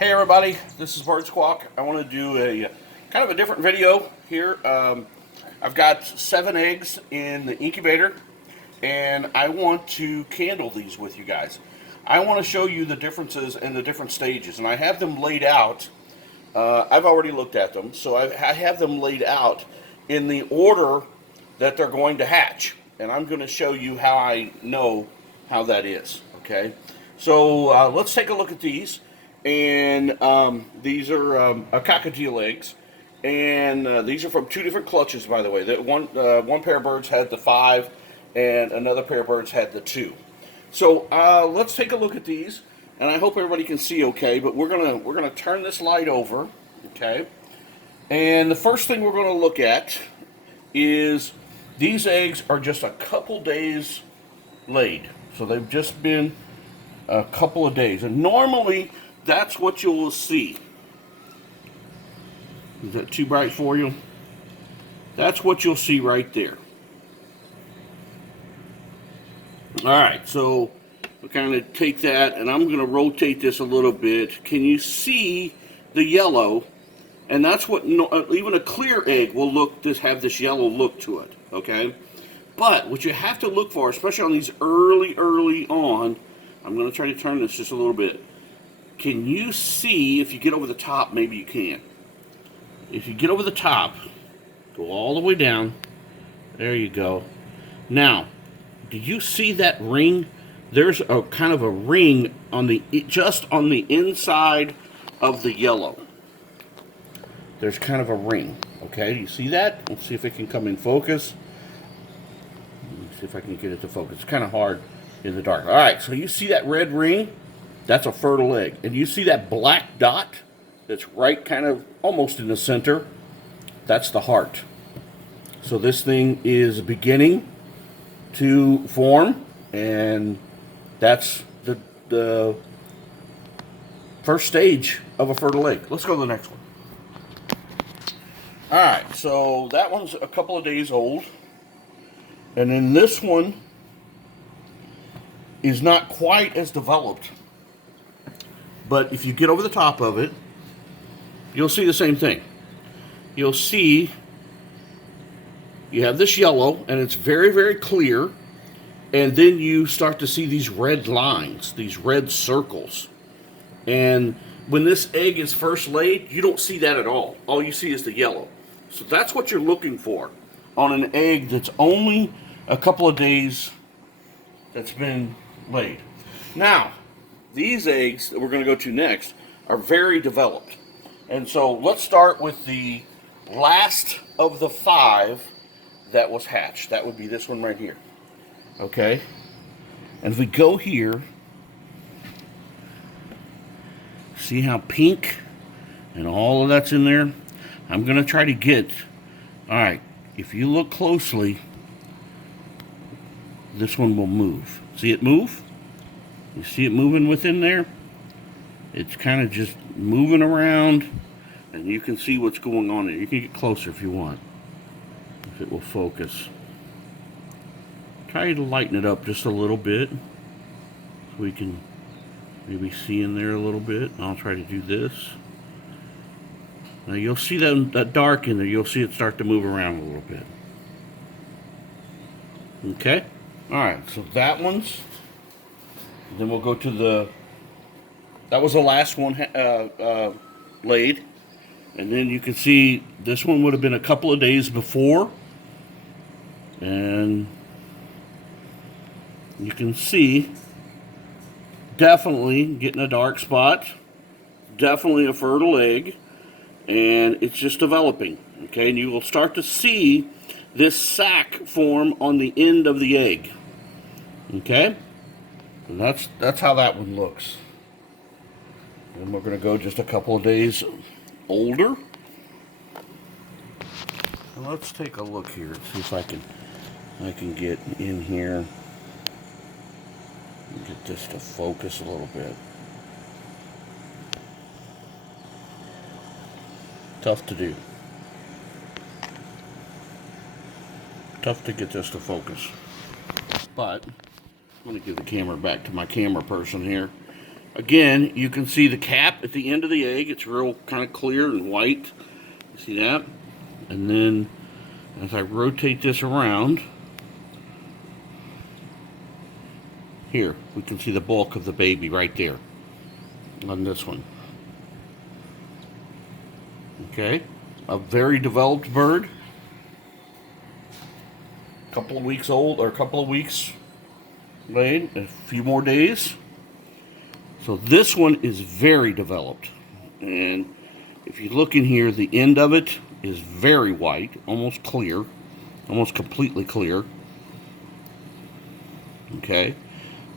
Hey everybody, this is Bird Squawk. I want to do a kind of a different video here. I've got 7 eggs in the incubator and I want to candle these with you guys. I want to show you the differences in the different stages, and I have them laid out. I've already looked at them, so I have them laid out in the order that they're going to hatch, and I'm going to show you how I know how that is. Okay, so let's take a look at these. And these are cockatiel eggs, and these are from 2 different clutches, by the way. That one pair of birds had the 5, and another pair of birds had the 2. So let's take a look at these, and I hope everybody can see okay. But we're gonna turn this light over, okay? And the first thing we're gonna look at is these eggs are just a couple days laid, so they've just been a couple of days, and normally that's what you will see. Is that too bright for you? That's what you'll see right there. Alright, so we kind of take that, and I'm going to rotate this a little bit. Can you see the yellow? And that's what even a clear egg will have this yellow look to it, okay? But what you have to look for, especially on these early on, I'm going to try to turn this just a little bit. Can you see, if you get over the top, maybe you can. If you get over the top, go all the way down. There you go. Now, did you see that ring? There's a kind of a ring on just on the inside of the yellow. There's kind of a ring. Okay, do you see that? Let's see if it can come in focus. Let me see if I can get it to focus. It's kind of hard in the dark. All right, so you see that red ring? That's a fertile egg. And you see that black dot that's right kind of almost in the center? That's the heart. So this thing is beginning to form, and that's the first stage of a fertile egg. Let's go to the next one. Alright, so that one's a couple of days old. And then this one is not quite as developed. But if you get over the top of it, you'll see the same thing. You'll see you have this yellow, and it's very clear, and then you start to see these red lines, these red circles. And when this egg is first laid, you don't see that at all. All you see is the yellow. So that's what you're looking for on an egg that's only a couple of days that's been laid. Now, these eggs that we're going to go to next are very developed. And so let's start with the last of the 5 that was hatched. That would be this one right here. Okay? And if we go here, see how pink and all of that's in there? I'm going to try to get, alright, if you look closely, this one will move. See it move? You see it moving within there? It's kind of just moving around, and you can see what's going on there. You can get closer if you want, if it will focus. Try to lighten it up just a little bit, so we can maybe see in there a little bit. I'll try to do this. Now you'll see that dark in there. You'll see it start to move around a little bit. Okay? Alright, so that one's... Then we'll go to that was the last one laid. And then you can see this one would have been a couple of days before. And you can see definitely getting a dark spot. Definitely a fertile egg. And it's just developing. Okay, and you will start to see this sac form on the end of the egg. Okay? And that's how that one looks. And we're going to go just a couple of days older. And let's take a look here. See if I can get in here and get this to focus a little bit. Tough to do. Tough to get this to focus. But I'm going to give the camera back to my camera person here. Again, you can see the cap at the end of the egg. It's real kind of clear and white. You see that? And then as I rotate this around, here, we can see the bulk of the baby right there on this one. Okay, a very developed bird. A couple of weeks old, or a couple of weeks laid, a few more days. So this one is very developed. And if you look in here, the end of it is very white, almost clear, almost completely clear. Okay,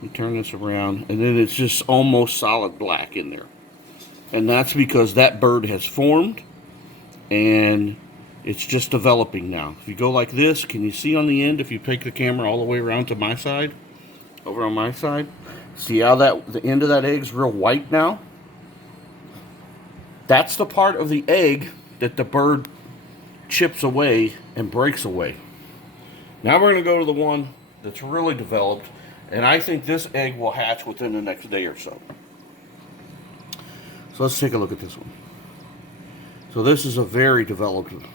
we turn this around, and then it's just almost solid black in there. And that's because that bird has formed, and it's just developing now. If you go like this, can you see on the end, if you take the camera all the way around to my side, over on my side, see how the end of that egg's real white now? That's the part of the egg that the bird chips away and breaks away. Now we're going to go to the one that's really developed, and I think this egg will hatch within the next day or so. So let's take a look at this one. So this is a very developed one.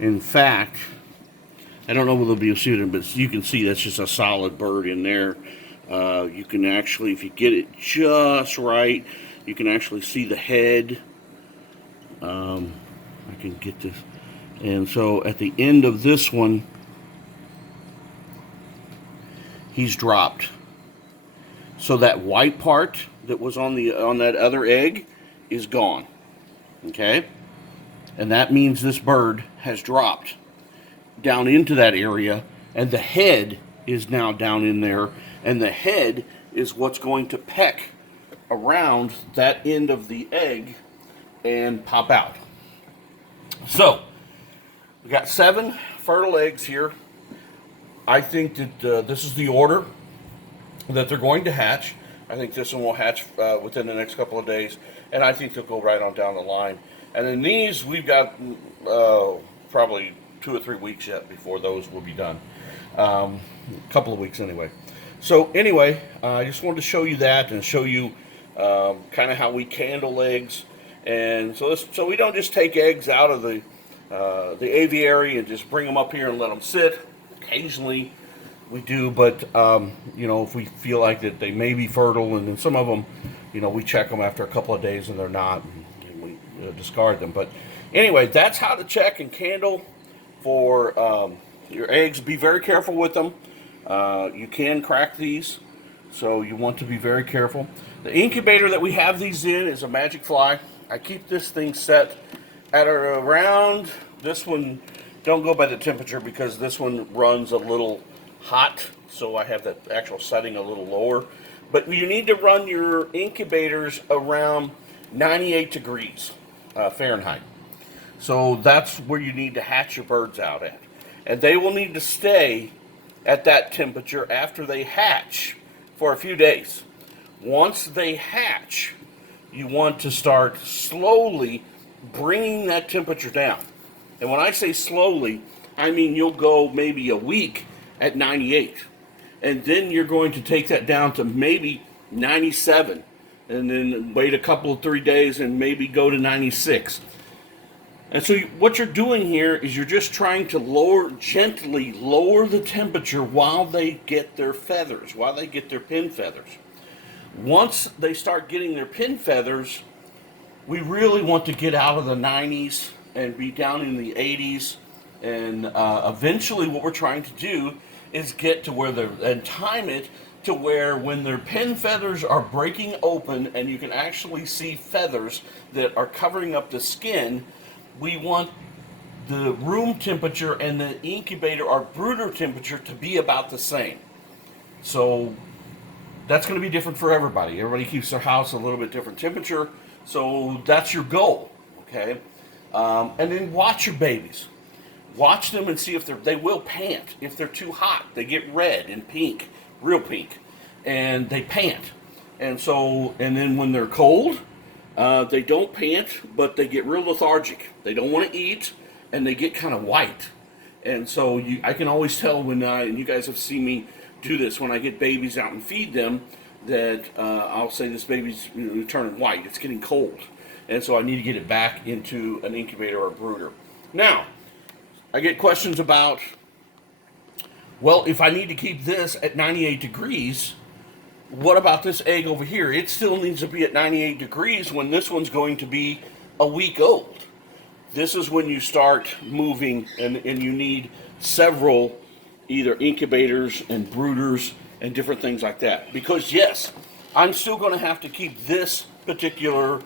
In fact, I don't know whether it'll be a student, but you can see that's just a solid bird in there. You can actually, if you get it just right, you can actually see the head. I can get this. And so at the end of this one, he's dropped. So that white part that was on that other egg is gone. Okay? And that means this bird has dropped down into that area, and the head is now down in there, and the head is what's going to peck around that end of the egg and pop out. So we got 7 fertile eggs here. I think that this is the order that they're going to hatch. I think this one will hatch within the next couple of days, and I think they'll go right on down the line. And then these, we've got probably 2 or 3 weeks yet before those will be done. A couple of weeks anyway. So anyway, I just wanted to show you that and show you kind of how we candle eggs. And so we don't just take eggs out of the aviary and just bring them up here and let them sit. Occasionally we do, but you know, if we feel like that they may be fertile, and then some of them, you know, we check them after a couple of days and they're not, and we discard them. But anyway, that's how to check and candle for your eggs. Be very careful with them. You can crack these, so you want to be very careful. The incubator that we have these in is a Magic Fly. I keep this thing set at around, this one, don't go by the temperature because this one runs a little hot, so I have the actual setting a little lower. But you need to run your incubators around 98 degrees Fahrenheit. So that's where you need to hatch your birds out at. And they will need to stay at that temperature after they hatch for a few days. Once they hatch, you want to start slowly bringing that temperature down. And when I say slowly, I mean you'll go maybe a week at 98. And then you're going to take that down to maybe 97. And then wait a couple of 3 days and maybe go to 96. And so what you're doing here is you're just trying to gently lower the temperature while they get their feathers, while they get their pin feathers. Once they start getting their pin feathers, we really want to get out of the 90s and be down in the 80s. And eventually what we're trying to do is get to where and time it to where when their pin feathers are breaking open and you can actually see feathers that are covering up the skin, we want the room temperature and the incubator or brooder temperature to be about the same. So that's going to be different for everybody. Everybody keeps their house a little bit different temperature, so that's your goal, okay? And then watch your babies. Watch them and see if they will pant. If they're too hot, they get red and pink, real pink, and they pant. And then when they're cold, they don't pant, but they get real lethargic. They don't want to eat, and they get kind of white. And so I can always tell when and you guys have seen me do this, when I get babies out and feed them, that I'll say this baby's turning white. It's getting cold. And so I need to get it back into an incubator or a brooder. Now, I get questions about, well, if I need to keep this at 98 degrees, what about this egg over here? It still needs to be at 98 degrees when this one's going to be a week old. This is when you start moving, and you need several either incubators and brooders and different things like that. Because yes, I'm still going to have to keep this particular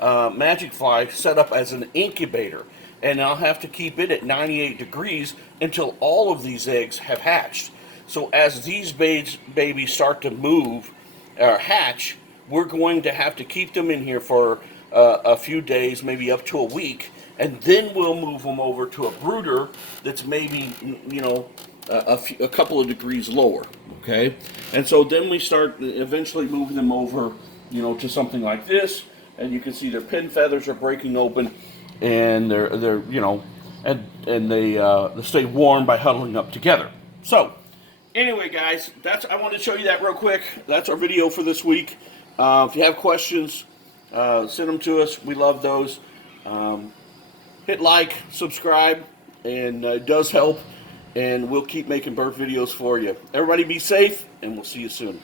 magic fly set up as an incubator, and I'll have to keep it at 98 degrees until all of these eggs have hatched. So as these babies start to move or hatch, we're going to have to keep them in here for a few days, maybe up to a week, and then we'll move them over to a brooder that's maybe, a couple of degrees lower, okay? And so then we start eventually moving them over, to something like this, and you can see their pin feathers are breaking open, and they're and they stay warm by huddling up together. So anyway, guys, I wanted to show you that real quick. That's our video for this week. If you have questions, send them to us. We love those. Hit like, subscribe, and it does help. And we'll keep making birth videos for you. Everybody be safe, and we'll see you soon.